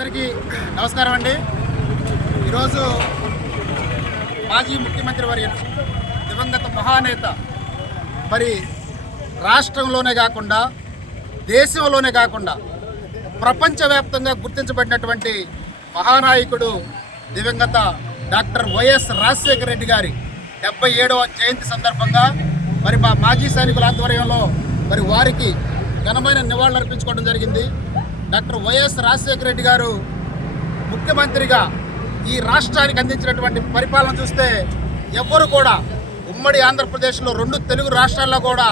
అందరికీ నమస్కారం అండి. ఈరోజు మాజీ ముఖ్యమంత్రి వర్యులు దివంగత మహానేత మరి రాష్ట్రంలోనే కాకుండా దేశంలోనే కాకుండా ప్రపంచవ్యాప్తంగా గుర్తించబడినటువంటి మహానాయకుడు దివంగత డాక్టర్ వైఎస్ రాజశేఖర రెడ్డి గారి 77వ జయంతి సందర్భంగా మరి మా మాజీ సైనికుల ఆధ్వర్యంలో మరి వారికి ఘనమైన నివాళులు అర్పించుకోవడం జరిగింది. డాక్టర్ వైఎస్ రాజశేఖర రెడ్డి గారు ముఖ్యమంత్రిగా ఈ రాష్ట్రానికి అందించినటువంటి పరిపాలన చూస్తే ఎవ్వరు కూడా ఉమ్మడి ఆంధ్రప్రదేశ్లో 2 తెలుగు రాష్ట్రాల్లో కూడా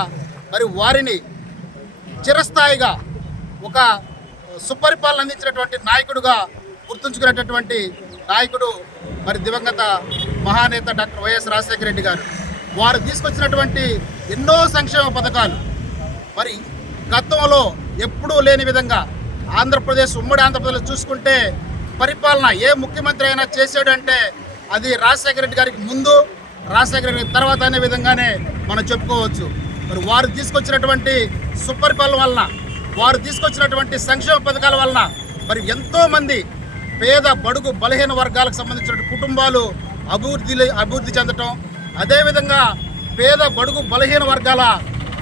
మరి వారిని చిరస్థాయిగా ఒక సుపరిపాలన అందించినటువంటి నాయకుడుగా గుర్తుంచుకునేటటువంటి నాయకుడు మరి దివంగత మహానేత డాక్టర్ వైఎస్ రాజశేఖర రెడ్డి గారు. వారు తీసుకొచ్చినటువంటి ఎన్నో సంక్షేమ పథకాలు మరి గతంలో ఎప్పుడూ లేని విధంగా ఉమ్మడి ఆంధ్రప్రదేశ్ చూసుకుంటే పరిపాలన ఏ ముఖ్యమంత్రి అయినా చేసాడంటే అది రాజశేఖర రెడ్డి గారికి ముందు, రాజశేఖర రెడ్డి తర్వాత అనే విధంగానే మనం చెప్పుకోవచ్చు. మరి వారు తీసుకొచ్చినటువంటి సుపరిపాలన వలన, వారు తీసుకొచ్చినటువంటి సంక్షేమ పథకాల వలన మరి ఎంతోమంది పేద బడుగు బలహీన వర్గాలకు సంబంధించిన కుటుంబాలు అభివృద్ధి చెందటం, అదేవిధంగా పేద బడుగు బలహీన వర్గాల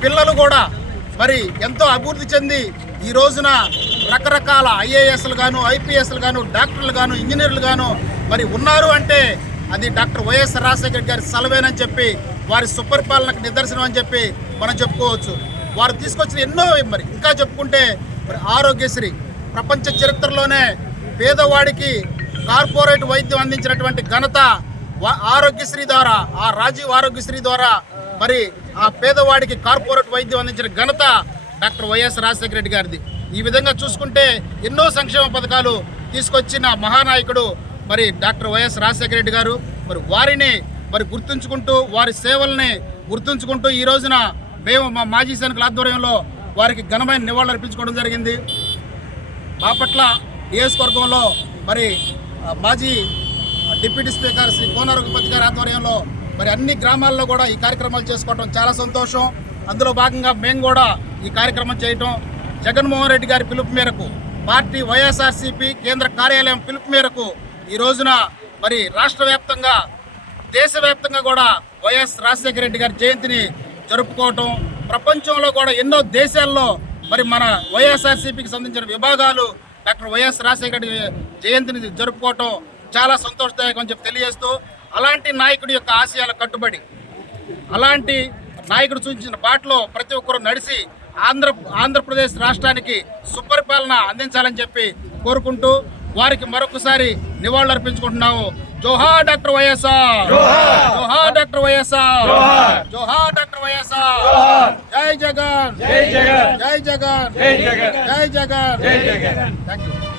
పిల్లలు కూడా మరి ఎంతో అభివృద్ధి చెంది ఈ రోజున రకరకాల ఐఏఎస్లు గాను, ఐపీఎస్లు గాను, డాక్టర్లు గాను, ఇంజనీర్లు గాను మరి ఉన్నారు అంటే అది డాక్టర్ వైఎస్ రాజశేఖర గారి సలవేనని చెప్పి, వారి సుపరిపాలనకు నిదర్శనం అని చెప్పి మనం చెప్పుకోవచ్చు. వారు తీసుకొచ్చిన ఎన్నో మరి ఇంకా చెప్పుకుంటే మరి ఆరోగ్యశ్రీ ప్రపంచ చరిత్రలోనే పేదవాడికి కార్పొరేట్ వైద్యం అందించినటువంటి ఘనత ఆరోగ్యశ్రీ ద్వారా, ఆ రాజీవ్ ఆరోగ్యశ్రీ ద్వారా మరి ఆ పేదవాడికి కార్పొరేట్ వైద్యం అందించిన ఘనత డాక్టర్ వైఎస్ రాజశేఖర రెడ్డి గారిది. ఈ విధంగా చూసుకుంటే ఎన్నో సంక్షేమ పథకాలు తీసుకొచ్చిన మహానాయకుడు మరి డాక్టర్ వైఎస్ రాజశేఖర రెడ్డి గారు. మరి వారిని మరి గుర్తుంచుకుంటూ, వారి సేవల్ని గుర్తుంచుకుంటూ ఈ రోజున మేము మా మాజీ సైనికుల ఆధ్వర్యంలో వారికి ఘనమైన నివాళులు అర్పించుకోవడం జరిగింది. బాపట్ల నియోజకవర్గంలో మరి మాజీ డిప్యూటీ స్పీకర్ శ్రీ కోన రఘుపతి గారి ఆధ్వర్యంలో మరి అన్ని గ్రామాల్లో కూడా ఈ కార్యక్రమాలు చేసుకోవడం చాలా సంతోషం. అందులో భాగంగా మేము కూడా ఈ కార్యక్రమం చేయటం, జగన్మోహన్ రెడ్డి గారి పిలుపు మేరకు, పార్టీ వైఎస్ఆర్సీపీ కేంద్ర కార్యాలయం పిలుపు మేరకు ఈ రోజున మరి రాష్ట్ర వ్యాప్తంగా, దేశవ్యాప్తంగా కూడా వైఎస్ రాజశేఖర రెడ్డి గారి జయంతిని జరుపుకోవటం, ప్రపంచంలో కూడా ఎన్నో దేశాల్లో మరి మన వైఎస్ఆర్సీపీకి సంబంధించిన విభాగాలు డాక్టర్ వైఎస్ రాజశేఖర రెడ్డి జయంతిని జరుపుకోవటం చాలా సంతోషదాయకం అని చెప్పి తెలియజేస్తూ, అలాంటి నాయకుడి యొక్క ఆశయాల కట్టుబడి, అలాంటి నాయకుడు సూచించిన బాటలో ప్రతి ఒక్కరూ నడిచి ఆంధ్రప్రదేశ్ రాష్ట్రానికి సుపరిపాలన అందించాలని చెప్పి కోరుకుంటూ వారికి మరొకసారి నివాళులు అర్పించుకుంటున్నాము. జోహార్ డాక్టర్ వైఎస్ఆర్, జోహార్ డాక్టర్ వైఎస్ఆర్, జోహార్ డాక్టర్ వైఎస్ఆర్. జై జగన్, జై జగన్, జై జగన్, జై జగన్, జై జగన్. Thank you.